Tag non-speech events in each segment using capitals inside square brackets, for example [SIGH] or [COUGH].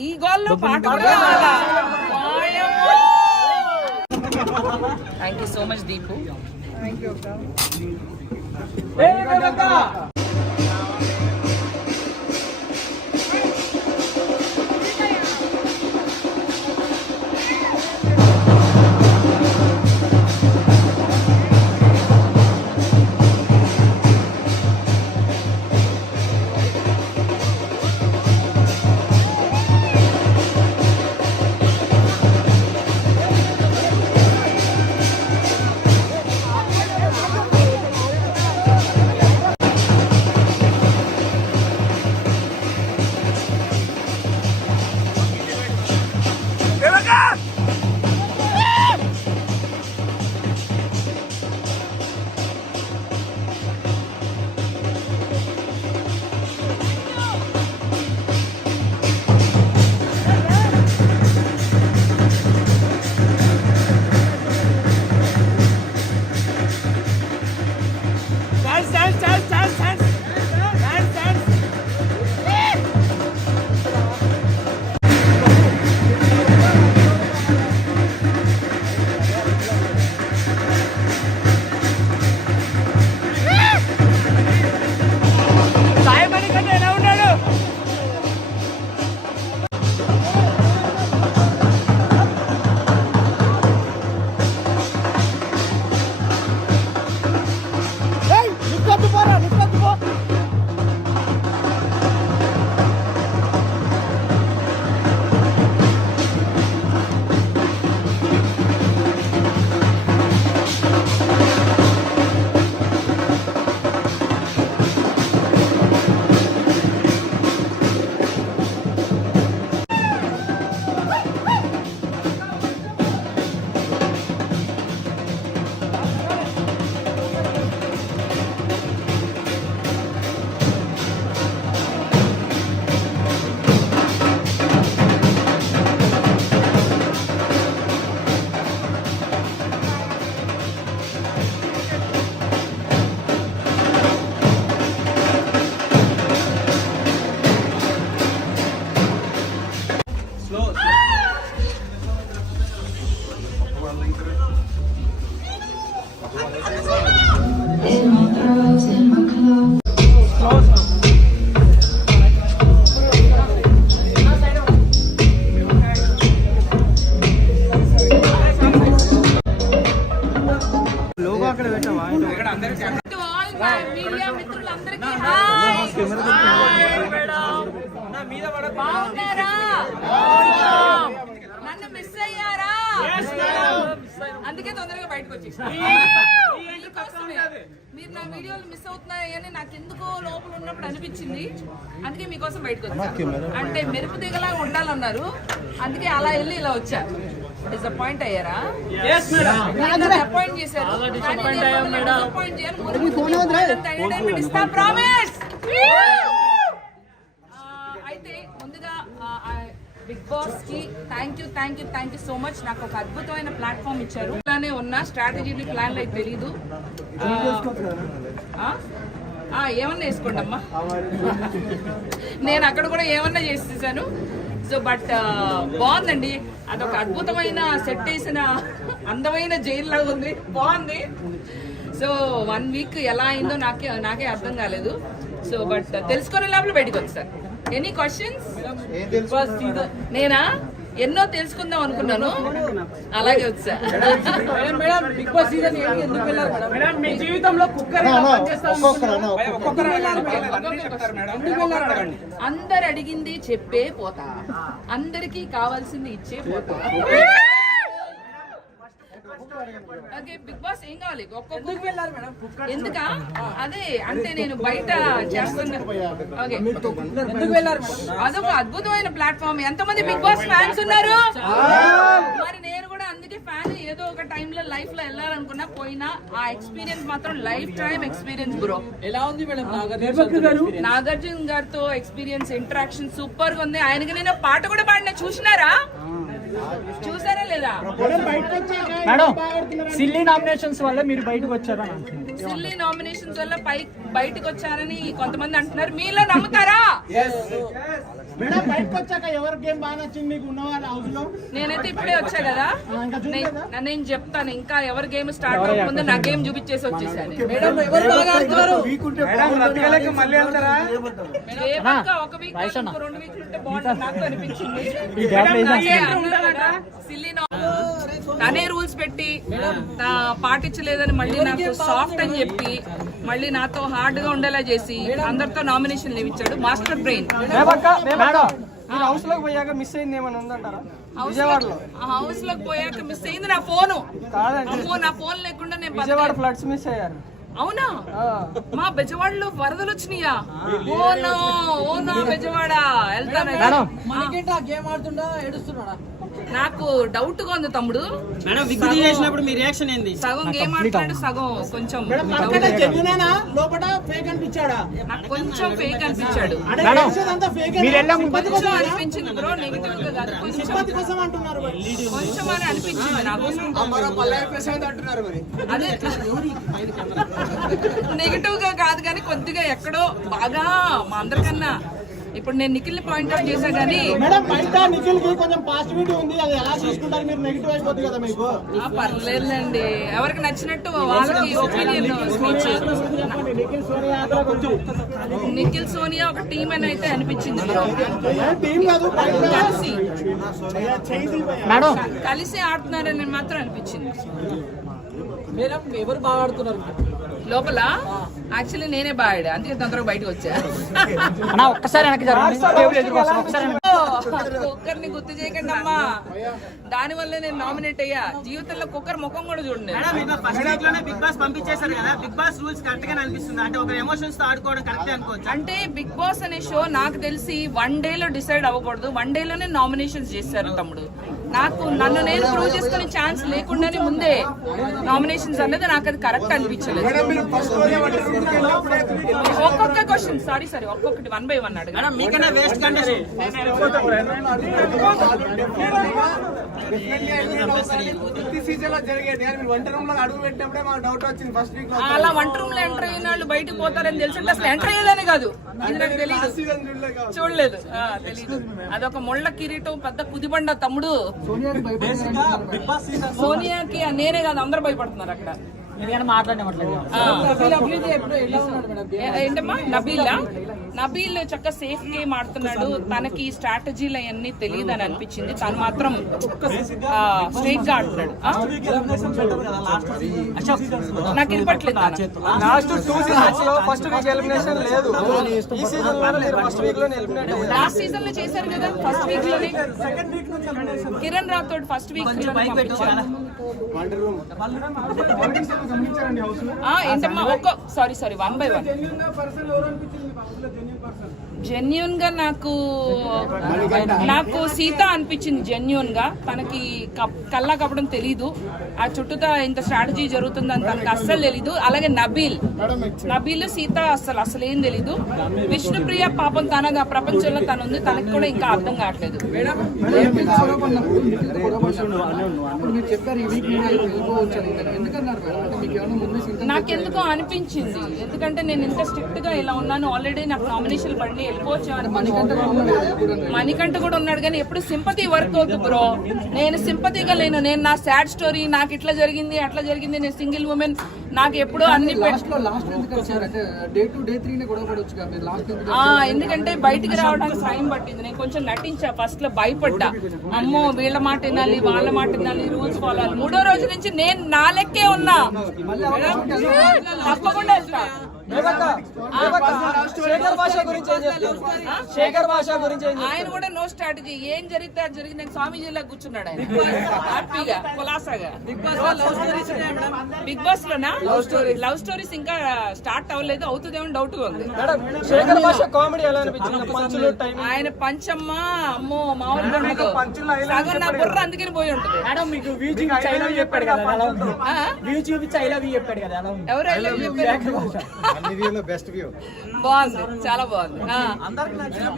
ఈ గోల్లో పాట కూడా కావాలా? వాయమ్మో! Thank you so much Deepu In Ano, ano, ano, ano? ఉండాలన్నారు అందుకే అలా వెళ్ళి ఇలా వచ్చా డిసప్పాయింట్ అయ్యారా అపాయింట్ చేశారు ఇస్తా ప్రామిస్ అయితే ముందుగా బిగ్ బాస్కి thank you thank you thank you so much నాకు ఒక అద్భుతమైన ప్లాట్ఫామ్ ఇచ్చారు ఇలానే ఉన్న స్ట్రాటజీలు ప్లాన్లు అయితే తెలీదు ఆ, ఆ, ఏమన్నా వేసుకోండి అమ్మా నేను అక్కడ కూడా ఏమన్నా చేసేసాను సో బట్ బాగుందండి. అదొక అద్భుతమైన సెట్ వేసిన అందమైన జైలు లాగా ఉంది. బాగుంది. సో వన్ వీక్ ఎలా అయిందో నాకే నాకే అర్థం కాలేదు. సో బట్ తెలుసుకునే లోపల బయటకు వచ్చారు ఎనీ క్వశ్చన్స్ నేనా? ఎన్నో తెలుసుకుందాం అనుకున్నాను. అలాగే వచ్చా. Madam Bigg Boss season eight ఎందుకు వెళ్ళారు మేడం? మేడం మీ జీవితంలో కుక్కర్ అందరు అడిగింది చెప్పే పోతా. అందరికి కావాల్సింది ఇచ్చే పోతా. ఓకే బిగ్ బాస్ ఏం కావాలి? ఒక్కొక్క ఎందుకా అదే అంటే నేను బయట చేస్తున్నా ఓకే. ఎందుకు వెళ్ళారు మేడం? అదొక అద్భుతమైన ప్లాట్ఫామ్. ఎంతమంది బిగ్ బాస్ ఫ్యాన్స్ ఉన్నారు? మరి నేను కూడా అందుకే ఫ్యాన్ ఏదో ఒక టైంలో లైఫ్లో వెళ్ళాలనుకున్నా పోయినా ఆ ఎక్స్పీరియన్స్ మాత్రం లైఫ్ టైం ఎక్స్పీరియన్స్ బ్రో. ఎలా ఉంది మేడం నాగార్జున గారు నాగార్జున గారితో ఎక్స్పీరియన్స్ ఇంటరాక్షన్ సూపర్గా ఉంది. ఆయనకి నేను పాట కూడా పాడిన చూసినారా? చూసారా లేదా? మేడం సిల్లీ నామినేషన్స్ వల్ల మీరు బయటకు వచ్చారా సిల్లీ నామినేషన్స్ వల్ల పై బయటకు వచ్చారని కొంతమంది అంటున్నారు. మీలో నమ్ముతారా? మేడం బయటకు వచ్చాక ఎవరి గేమ్ బాగా నచ్చింది మీకు ఉన్న వాళ్ళ హౌస్లో? నేనైతే ఇప్పుడే వచ్చా కదా? నే- నేను చెప్తాను ఇంకా ఎవరి గేమ్ స్టార్ట్ అవ్వకముందు నా గేమ్ చూపించేసి వచ్చేసాను ఒక వీక్ రెండు వీక్లు ఉంటే బాగుంటుంది నాకు అనిపించింది. తనే రూల్స్ పెట్టి పాటించలేదని మళ్ళీ నాకు సాఫ్ట్ అని చెప్పి మళ్ళీ నాతో హార్డ్గా ఉండేలా చేసి అందరితో నామినేషన్ ఇచ్చాడు మాస్టర్ బ్రెయిన్. మేడం మీరు హౌస్లోకి పోయాక మిస్ అయింది ఏమైనా ఉందంటారా? విజయవాడలో. హౌస్లోకి పోయాక మిస్ అయింది నా ఫోను కాదండి. అమ్మో నా ఫోన్ లేకుండా నేను విజయవాడ. ఫ్లడ్స్ మిస్ అయ్యారు. అవునా? ఆ. మా బెజవాడలో వరదలు వచ్చినాయా? Oh no oh no Bezawada. వెళ్తాను. మనకేంటి ఆ గేమ్ ఆడుతుండా ఏడుస్తున్నాడా? నాకు డౌట్గా ఉంది తమ్ముడు. మేడం విగ్గు చేసినప్పుడు మీ రియాక్షన్ ఏంది? సగం గేమ్ ఆడుతున్నాడు సగం కొంచెం మనకంటే జెన్యునేనా? లోపల ఫేక్ అనిపించాడా? నాకు కొంచెం ఫేక్ అనిపించాడు. కొంచెం అనిపించింది బ్రో నెగిటివ్గా కాదు. కొంచెం సింపతి కోసం అంటున్నారు మరి. కొంచెం అని అనిపించింది నాకు. అదే. [LAUGHS] నెగిటివ్గా కాదు కానీ కొద్దిగా ఎక్కడో బాగా మా అందరికన్నా ఇప్పుడు నేను నిఖిల్ పాయింట్ అవుట్ చేశా కానీ మేడం బయట నిఖిల్కి కొంచెం పాజిటివిటీ ఉంది. అది ఎలా చూసుకుంటారు? మీరు నెగిటివ్ అయిపోతుంది కదా మీకు. ఆ, పర్లేదులేండి. ఎవరికి నచ్చినట్టు వాళ్ళకి ఒపీనియన్ స్పీచ్ నిఖిల్ సోనియా యాత్ర కొంచెం. నిఖిల్ సోనియా ఒక టీం అని అయితే అనిపించింది. టీం కాదు కలిసి. మేడం. కలిసి ఆడుతున్నారని మాత్రం అనిపించింది. మేడం ఎవరు బాగా ఆడుతున్నారు? లోపల? యాక్చువల్లీ నేనే బాగా అందుకే తొందరగా బయటకు వచ్చా. ఒక్కసారి వెనక్కి కుక్కర్ని గుర్తు చేయకండి అమ్మా. దాని వల్ల నేను నామినేట్ అయ్యా. జీవితంలో కుక్కర్ ముఖం కూడా చూడండి బిగ్ బాస్ పంపించేశారు కదా. బిగ్ బాస్ రూల్స్ కరెక్ట్ గానే అనిపిస్తుంది. అంటే ఒక ఎమోషన్స్తో ఆడుకోవడం కరెక్ట్ అనుకోవచ్చు? అంటే బిగ్ బాస్ అనే షో నాకు తెలిసి వన్ డే లో డిసైడ్ అవ్వకూడదు. వన్ డే లోనే నామినేషన్స్ చేశారు తమ్ముడు. నాకు నన్ను నేను ప్రూవ్ చేసుకునే ఛాన్స్ లేకుండానే ముందే నామినేషన్స్ అనేది నాకు అది కరెక్ట్ అనిపించలేదు ఒక్కొక్క క్వశ్చన్ సారీ సారీ ఒక్కొక్కటి వన్ బై వన్ అడగా అలా వంట రూమ్లో ఎంటర్ అయిన వాళ్ళు బయటకు పోతారని తెలిసి అసలు ఎంటర్ అయ్యేదని కాదు. ఇది నాకు తెలియదు చూడలేదు. అదొక ముళ్ళ కిరీటం పెద్ద కుదిబండ తమ్ముడు. సోనియాకి నేనే కాదు అందరూ భయపడుతున్నారు అక్కడ. ఆ. ఏ- ఏంటమ్మా? నబీలా? నబీల్ చక్క సేఫ్ గేమ్ ఆడుతున్నాడు తనకి స్ట్రాటజీలు అవన్నీ తెలియదు అని అనిపించింది. తను మాత్రం స్ట్రైట్గా ఆడుతున్నాడు? నాకు వినపట్లేదు. లాస్ట్ టూ సీజన్స్లో ఫస్ట్ వీక్ ఎలిమినేషన్ లేదు. ఈ సీజన్లో మీరు ఫస్ట్ వీక్లో ఎలిమినేట్ అయ్యారు లాస్ట్ సీజన్లో చేశారు కదా? ఫస్ట్ వీక్లోనే. కిరణ్ రాథోడ్ ఫస్ట్ వీక్ ఏంటమ్మా ఒక్కో sorry sorry one by one జెన్యున్గా నాకు నాకు సీత అనిపించింది జెన్యున్గా తనకి కప్- కల్లా కప్పడం తెలీదు. ఆ చుట్టూతా ఇంత స్ట్రాటజీ జరుగుతుందని తనకు అస్సలు తెలీదు. అలాగే నబీల్. నబీల్ సీత అస్సలు అసలు ఏం తెలీదు. విష్ణుప్రియ పాపం తనగా ప్రపంచంలో తను ఉంది తనకి కూడా ఇంకా అర్థం కావట్లేదు. నాకెందుకో అనిపించింది. ఎందుకంటే నేను ఇంత స్ట్రిక్ట్గా ఇలా ఉన్నాను. ఆల్రెడీ నాకు నామినేషన్ పడి వెళ్ళిపోవచ్చు. మణికంఠ కూడా ఉన్నాడు కానీ ఎప్పుడు సింపతి వర్క్ అవుతుంది బ్రో. నేను సింపతిగా లేను. నేను నా సాడ్ స్టోరీ నాకు ఇట్లా జరిగింది అట్లా జరిగింది. నేను సింగిల్ ఉమెన్. నాకు ఎప్పుడూ అన్ని ఎందుకంటే బయటికి రావడానికి టైం పట్టింది. నేను కొంచెం నటించా. ఫస్ట్లో భయపడ్డా. అమ్మో వీళ్ళ మాట వినాలి వాళ్ళ మాట వినాలి రూల్స్ ఫాలో అవ్వాలి. మూడో రోజు నుంచి నేను నా లెక్కే ఉన్నా. తప్పకుండా వెళ్తా. శేఖర్ భాష గురించి ఏం శేఖర్ భాష గురించి ఏం ఆయన కూడా నో స్ట్రాటజీ. ఏం జరిగితే అది జరిగింది నేను స్వామీజీలా కూర్చున్నాడు ఆయన. [LAUGHS] హ్యాపీగా కులాసాగా. బిగ్ బాస్ లోనా? లవ్ స్టోరీ లవ్ స్టోరీస్ ఇంకా స్టార్ట్ అవ్వలేదు. అవుతుందేమో డౌట్గా ఉంది. మేడం శేఖర్ భాష కామెడీ ఎలా అనిపించింది? ఆయన పంచమ్మ అమ్మో సగం నా బుర్ర అందుకని పోయి ఉంటుంది. మేడం మీకు వ్యూ చూపించి ఐ లవ్ చెప్పాడు కదా ఎలా ఉంది? ఆ? వ్యూ చూపించి ఐ లవ్ చెప్పాడు కదా ఎలా ఉంది? ఎవరు love you చెప్పారు? బాగుంది. చాలా బాగుంది. అందరికి నచ్చిన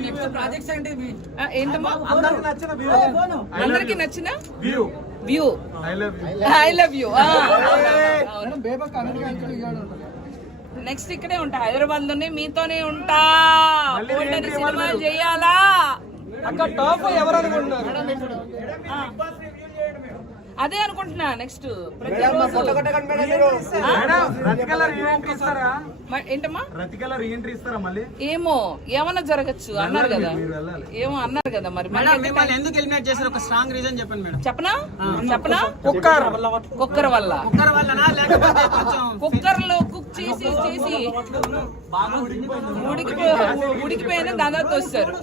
వ్యూ అందరికి నచ్చిన view view I love you next ఇక్కడే ఉంటా. హైదరాబాద్లోనే మీతోనే ఉంటా. సినిమాలు చేయాలా? అక్కడ టాప్ ఎవరు అనుకుంటున్నారు. అదే అనుకుంటున్నా నెక్స్ట్ ఏంటమ్మా? రతికల రీఎంట్రీ ఇస్తారా మళ్ళీ? ఏమో ఏమన్నా జరగచ్చు అన్నారు కదా. ఏమో అన్నారు కదా మరి. మిమ్మల్ని ఎందుకు ఎలిమినేట్ చేశారు? ఒక స్ట్రాంగ్ రీజన్ చెప్పండి మేడం. చెప్పనా? చెప్పనా? కుక్కర్. కుక్కర్ వల్ల. కుక్కర్లో [LAUGHS] కుక్ చేసి చేసి. ఉడికిపో ఉడికిపోయిన దాదాపు వస్తారు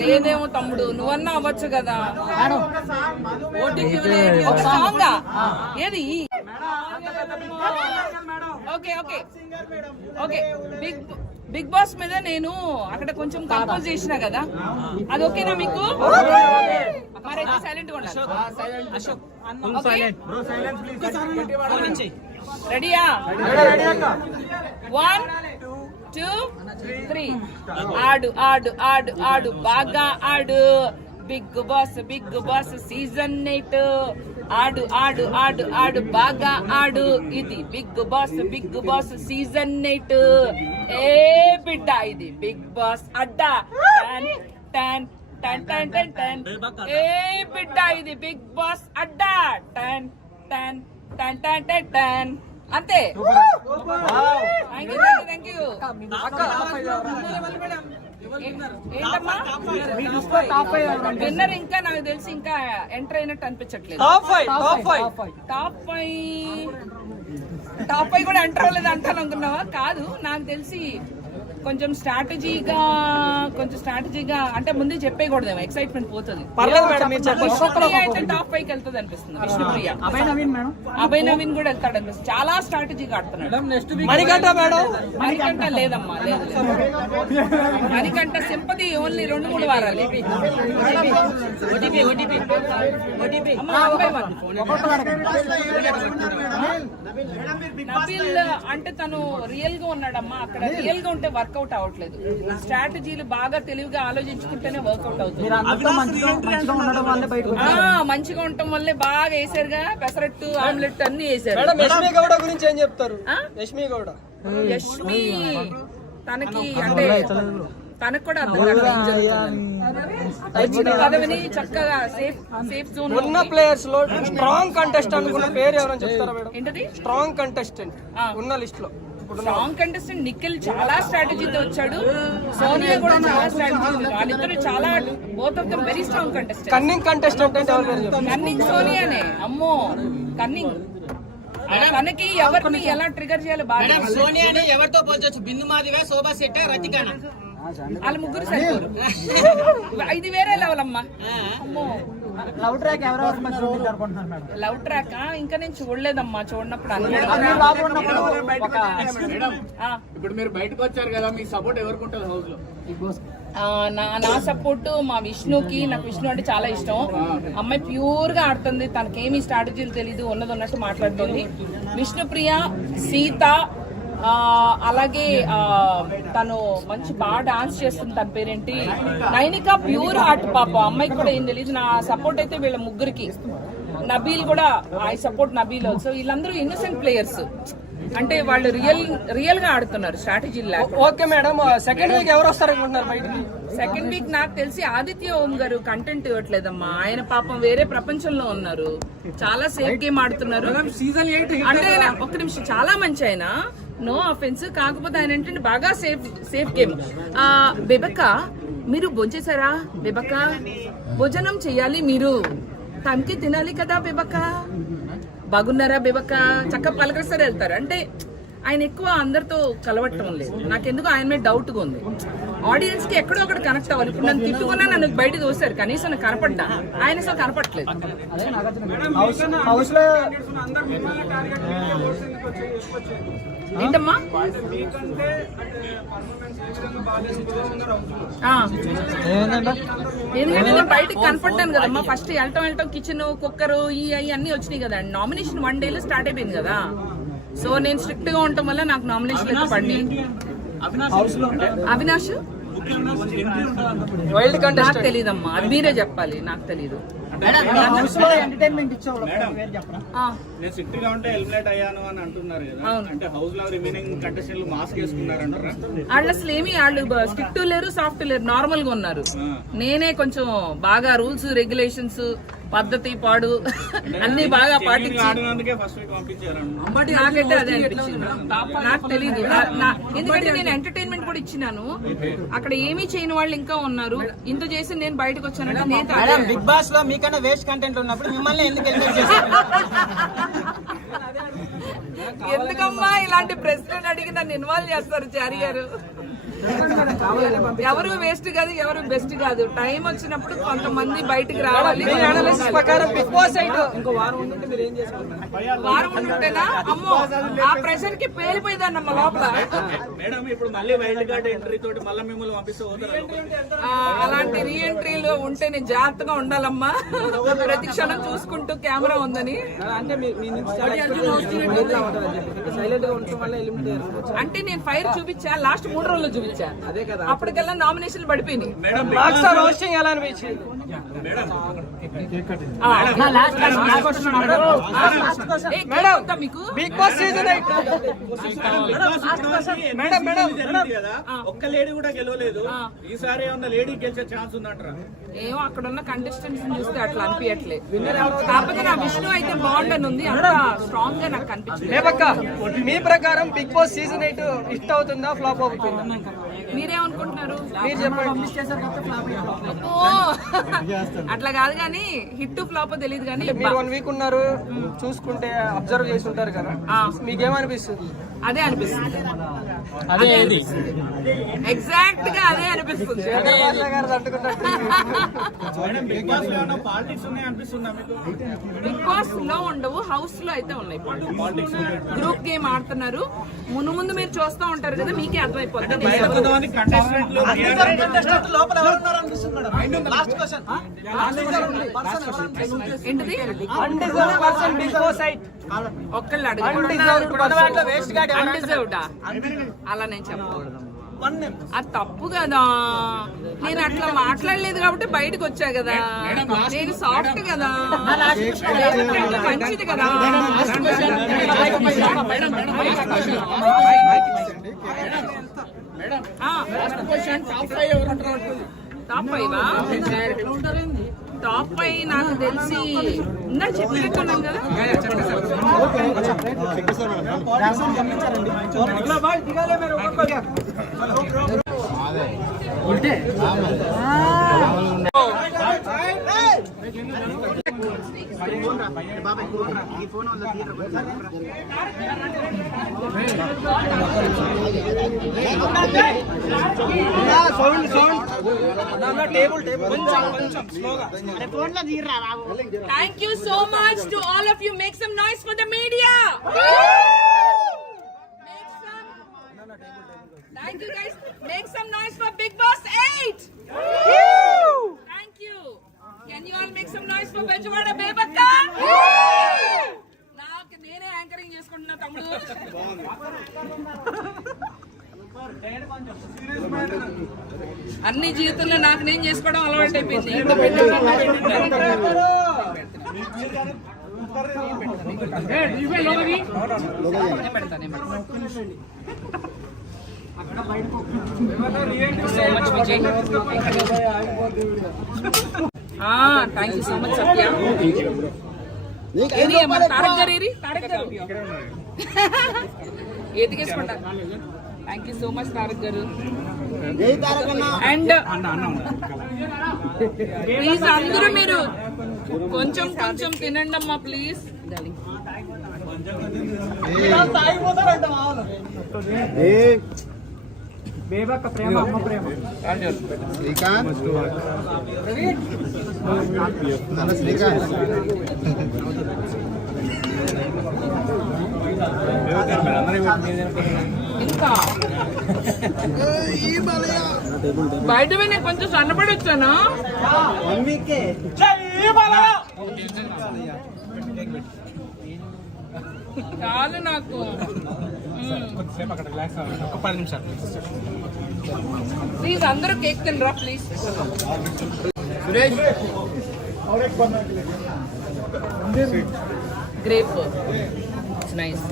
లేదేమో తమ్ముడు నువ్వన్నా అవ్వచ్చు కదా? ఒక సాంగ్ ఏది? Okay okay. Okay. Bigg Bigg Boss మీద నేను అక్కడ కొంచెం కంపోజ్ చేసిన కదా? అది ఓకేనా మీకు? మరైతే సైలెంట్గా అశోక్ రెడీయా వన్ టూ త్రీ ఆడు ఆడు ఆడు ఆడు బాగా ఆడు. Bigg Boss Bigg Boss season eight ఆడు ఆడు ఆడు ఆడు. బాగా ఆడు. ఇది Bigg Boss Bigg Boss season eight ఏ బిడ్డ ఇది? బిగ్ బాస్ అడ్డా. టన్ టన్ టన్ టన్ టన్ టన్. ఏ బిడ్డ ఇది? బిగ్ బాస్ అడ్డా. టన్ టన్ టన్ టన్ టన్ టన్. అంతే. థ్యాంక్ యూ విన్నర్ ఇంకా నాకు తెలిసి ఇంకా ఎంటర్ అయినట్టు అనిపించట్లేదు. టాప్ ఫైవ్ టాప్ ఫైవ్ కూడా ఎంటర్ అవ్వలేదు అంటాను అనుకున్నావా? కాదు నాకు తెలిసి కొంచెం స్ట్రాటజీగా కొంచెం స్ట్రాటజీగా అంటే ముందే చెప్పేయకూడదేమో ఎక్సైట్మెంట్ పోతుంది. విష్ణుప్రియ అయితే టాప్ ఫైవ్కి వెళ్తుంది అనిపిస్తుంది విష్ణుప్రియ. అభయ్ నవీన్ మేడం. అభయ్ నవీన్ కూడా వెళ్తాడు అనిపిస్తుంది. చాలా స్ట్రాటజీగా ఆడుతున్నాడు. మణికంఠ లేదమ్మా లేదు లేదు. మణికంఠ సింపతి ఓన్లీ రెండు మూడు వారాలు. నబిల్ అంటే తను రియల్గా ఉన్నాడమ్మా. అక్కడ రియల్గా ఉంటే వర్కౌట్ అవ్వట్లేదు. స్ట్రాటజీలు బాగా తెలివిగా ఆలోచించుకుంటేనే వర్కౌట్ అవుతుంది. ఆ, మంచిగా ఉండటం వల్లే బాగా వేసారుగా. పెసరట్టు ఆమ్లెట్ అన్ని వేసారు. మేడం యష్మి గౌడ గురించి ఏం చెప్తారు? గౌడ. తనకి అంటే తనకు కూడా. వచ్చిన పదవిని చక్కగా సేఫ్ సేఫ్ జోన్ ఉన్న ప్లేయర్స్లో స్ట్రాంగ్ కంటెస్టెంట్ అనుకున్న పేరు ఎవరైనా చెప్తారా మేడం? ఏంటది? స్ట్రాంగ్ కంటెస్టెంట్ ఆ. ఉన్న లిస్ట్లో స్ట్రాంగ్ కంటెస్టెంట్ నిఖిల్ చాలా స్ట్రాటజీతో వచ్చాడు. సోనియా కూడా చాలా స్ట్రాటజీ వాళ్ళిద్దరు చాలా both of them very strong contestant cunning contestant cunning సోనియానే. అమ్మో కన్నింగ్ తనకి ఎవరిని ఎలా ట్రిగర్ చేయాలో బాగా మేడం సోనియాని ఎవరితో పోల్చొచ్చు? బిందు మాదిగా శోభా శెట్టి రతికానా? వాళ్ళ ముగ్గురు సరిపోరు. ఇది వేరే లెవెల్ అమ్మా. అమ్మో లవ్ ట్రాక్ లవ్ ట్రాక్ ఇంకా నేను చూడలేదమ్మా చూడనప్పుడు ఇప్పుడు మీరు బయటకు వచ్చారు కదా మీ సపోర్ట్ ఎవరికి ఉంటుంది హౌస్లో? నా నా సపోర్ట్ మా విష్ణుకి నాకు విష్ణు అంటే చాలా ఇష్టం. అమ్మాయి ప్యూర్గా ఆడుతుంది తనకేమి స్ట్రాటజీలు తెలీదు ఉన్నది ఉన్నట్టు మాట్లాడుతుంది. విష్ణుప్రియ సీత అలాగే తను మంచి బాగా డాన్స్ చేస్తుంది తన పేరేంటి? నైనిక ప్యూర్ హార్ట్ పాప. అమ్మాయికి కూడా ఏం తెలియదు నా సపోర్ట్ అయితే వీళ్ళ ముగ్గురికి. నబీల్ కూడా ఐ సపోర్ట్ నబీల్ ఆల్సో వీళ్ళందరూ ఇన్నోసెంట్ ప్లేయర్స్ అంటే వాళ్ళు రియల్ రియల్గా ఆడుతున్నారు strategy okay madam. Second week ఎవరు వస్తారు అనుకుంటున్నారు బయటికి? సెకండ్ వీక్ నాకు తెలిసి ఆదిత్య ఓం గారు కంటెంట్ ఇవ్వట్లేదమ్మా. ఆయన పాపం వేరే ప్రపంచంలో ఉన్నారు. చాలా సేఫ్ గేమ్ ఆడుతున్నారు. సీజన్ అంటే ఒక్క నిమిషం. చాలా మంచి ఆయన. నో అఫెన్స్ కాకపోతే ఆయన ఏంటంటే బాగా సేఫ్ సేఫ్ గేమ్ బెబక్క మీరు భోంచేశారా? బెబక్క భోజనం చేయాలి మీరు. టైంకి తినాలి కదా బెబక్క. బాగున్నారా బెబక్క? చక్క పలకరిస్తారు వెళ్తారు. అంటే ఆయన ఎక్కువ అందరితో కలవటం లేదు. నాకెందుకు ఆయన మీద డౌట్గా ఉంది. ఆడియన్స్కి ఎక్కడో ఒకటి కనెక్ట్ అవ్వాలి. ఇప్పుడు నన్ను తిట్టుకున్నా నన్ను బయట చూస్తారు. కనీసం నాకు కనపడ్డా. ఆయన కనపట్లేదు హౌస్లో ఏంటమ్మా. ఎందుకంటే నేను బయటకు కనపడ్డాను కదమ్మా. ఫస్ట్ వెళ్ళటం వెళ్ళటం కిచెన్ కుక్కర్ ఈ అవి అన్ని వచ్చినాయి కదా. నామినేషన్ వన్ డేలో స్టార్ట్ అయిపోయింది కదా. సో నేను స్ట్రిక్ట్గా ఉండటం వల్ల నాకు నామినేషన్ అయితే పడి అవినాష్ వైల్డ్ నాకు తెలియదమ్మా అది మీరే చెప్పాలి. నాకు తెలియదు ఎంటర్టైన్మెంట్ ఇచ్చావు మేడం ఆ, నేను సిట్గా ఉంటే ఎలిమినేట్ అయ్యాను అని అంటున్నారు కదా. అవును. అంటే హౌస్లో రిమైనింగ్ కంటెస్టెంట్లు మాస్క్ వేసుకున్నారంటారా? వాళ్ళు అసలు ఏమి వాళ్ళు స్ట్రిక్ట్ లేరు సాఫ్ట్ లేరు నార్మల్గా ఉన్నారు. నేనే కొంచెం బాగా రూల్స్ రెగ్యులేషన్స్ పద్ధతి పాడు అన్ని బాగా Genuine గా పాటించి ఆడినందుకే ఫస్ట్ వీక్ పంపించారు నాకైతే అదే అనిపించింది నాకు తెలియదు ఎందుకంటే నేను ఎంటర్టైన్మెంట్ కూడా ఇచ్చినాను. అక్కడ ఏమీ చేయని వాళ్ళు ఇంకా ఉన్నారు. ఇంత చేసి నేను బయటకు వచ్చానంటే నేను. బిగ్ బాస్లో మీకన్నా వేస్ట్ కంటెంట్ ఉన్నప్పుడు మిమ్మల్ని ఎందుకు ఎందుకమ్మా ఇలాంటి ప్రశ్నలు అడిగి నన్ను ఇన్వాల్వ్ చేస్తారు చారి గారు ఎవరు వేస్ట్ కాదు ఎవరు బెస్ట్ కాదు. టైం వచ్చినప్పుడు కొంతమంది బయటికి రావాలి. మీ అనాలిసిస్ ప్రకారం బిగ్ బాస్ అయితే ఇంకో వారం ఉంటే మీరు ఏం చేసుకుంటారు వారం ఉంటేనా అమ్మో ఆ ప్రెషర్కి పేలిపోయిందన్నమ్మ లోపల. మేడం ఇప్పుడు మళ్ళీ వైల్డ్ కార్డ్ ఎంట్రీ తోటి మళ్ళీ మిమ్మల్ని పంపిస్తే పోతారా? ఆ, అలాంటి రీఎంట్రీలు ఉంటే నేను జాగ్రత్తగా ఉండాలమ్మా. ప్రతి క్షణం చూసుకుంటూ కెమెరా ఉందని. అంటే నేను ఫైర్ చూపించా లాస్ట్ మూడు రోజుల్లో చూపించా. అదే కదా. అప్పటికల్లా నామినేషన్లు పడిపోయినాయి. మేడం మాకు సార్ రోస్టింగ్ ఎలా అనిపించింది? ఆ, నా last question, last question అడగరు. ఏ, కేక్ వద్దా మీకు Bigg Boss season eight madam madam జరిగింది కదా ఒక్క లేడీ కూడా గెలవలేదు. ఈసారి ఏమన్నా లేడీ గెలిచే ఛాన్స్ ఉందంటారా? ఏమో అక్కడ ఉన్న కంటెస్టెంట్స్ చూస్తే అట్లా అనిపించట్లే కాకపోతే నా విష్ణు అయితే బాగుండని ఉంది. అంత స్ట్రాంగ్గా నాకు కనిపించింది మీ ప్రకారం Bigg Boss season eight hit అవుతుందా ఫ్లాప్ అవుతుందా? మీరేమనుకుంటున్నారు! అట్లా కాదు కానీ హిట్ ఫ్లాప్ తెలియదు కానీ మీరు వన్ వీక్ ఉన్నారు చూసుకుంటే అబ్జర్వ్ చేసి ఉంటారు కదా. మీకేమనిపిస్తుంది? అదే అనిపిస్తుంది. అదే ఎగ్జాక్ట్గా అదే అనిపిస్తుంది. బిగ్ బాస్లో ఉండవు హౌస్లో అయితే ఉన్నాయి గ్రూప్ గేమ్ ఆడుతున్నారు. మును ముందు మీరు చూస్తూ ఉంటారు కదా మీకే అర్థమైపోతుంది బయట కొంతమంది కంటెస్టెంట్లు లోపల ఎవరు ఉన్నారు అనిపిస్తుంది మేడం? లాస్ట్ క్వశ్చన్ ఏంటిది? ఒక్కళ్ళు person. వేస్ట్గా అన్డిజర్వ్డా అలా నేను చెప్పకూడదు అది తప్పు కదా. నేను అట్లా మాట్లాడలేదు కాబట్టి బయటకు వచ్చా కదా. నేను సాఫ్ట్ కదా. మంచిది కదా. టాప్ ఫైవ్ టాప్ పై నాకు తెలిసి ఇందా చెప్పినట్టున్నాం కదా టేబుల్ టేబుల్ కొంచెం కొంచెం స్లోగా Thank you so much to all of you. Make some noise for the media. Make some. Thank you guys. Make some noise for Big Boss 8. Thank you. Can you all make some noise for Bejwada Bebakka? నాకు నేనే anchoring చేసుకుంటున్నా తమ్ముడు [LAUGHS] అన్ని జీవితంలో నాకు నేను చేసుకోవడం అలవాటు అయిపోయింది thank you so much Satya Tarak garu ఏరి తారక్ గారు ఎదిగేసుకుంటా thank you so much Tarak garu and please అందరూ మీరు కొంచెం కొంచెం తినండి అమ్మా ప్లీజ్ ఇంకా బయట నేను కొంచెం సన్నపడి వచ్చానా? చాలు నాకు. ప్లీజ్ అందరూ కేక్ తినరా ప్లీజ్. సురేష్ గ్రేప్. నైస్.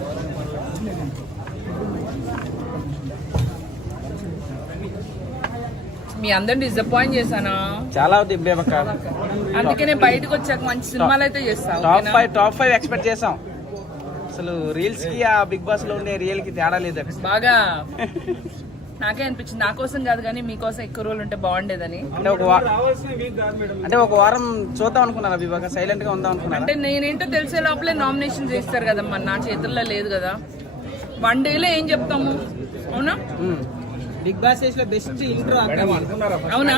మీ అందరిని డిసప్పాయింట్ చేశానా? చాలా దిబ్బేమక్క అందుకనే బయటకు వచ్చాక మంచి సినిమాలు అయితే చేస్తావు top five top five expect చేసాం అసలు రీల్స్కి ఆ బిగ్ బాస్లో ఉండే రియల్కి తేడా లేదు బాగా [LAUGHS] నాకే అనిపించింది. నా కోసం కాదు కానీ మీకోసం ఎక్కువ రోజులు ఉంటే బాగుండేదని. అంటే ఒక అంటే ఒక వారం చూద్దాం అనుకున్నారా విభాగ సైలెంట్గా ఉందాం అనుకున్నారా? అంటే నేనేంటో తెలిసే లోపలే నామినేషన్ చేస్తారు కదమ్మా. నా చేతుల్లో లేదు కదా. వన్ డేలో ఏం చెప్తాము? అవునా? బిగ్ బాస్ చేసిన బెస్ట్ ఇంట్రో అవునా?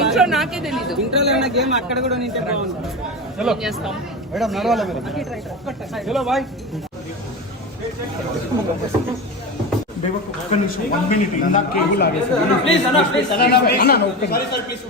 ఇంట్రో నాకే తెలీదు. ఇంట్రోలో ఉన్న గేమ్ అక్కడ కూడా నింటే బాగుంటుంది. చేస్తాం? మేడం నడవాలి మీరు. చలో బాయ్. ఒక్క నిమిషం వన్ మినిట్ ఇందాక కేబుల్ ఆగేసి ప్లీజ్ అన్న ప్లీజ్ అన్న ఒక్క సారీ సార్ ప్లీజ్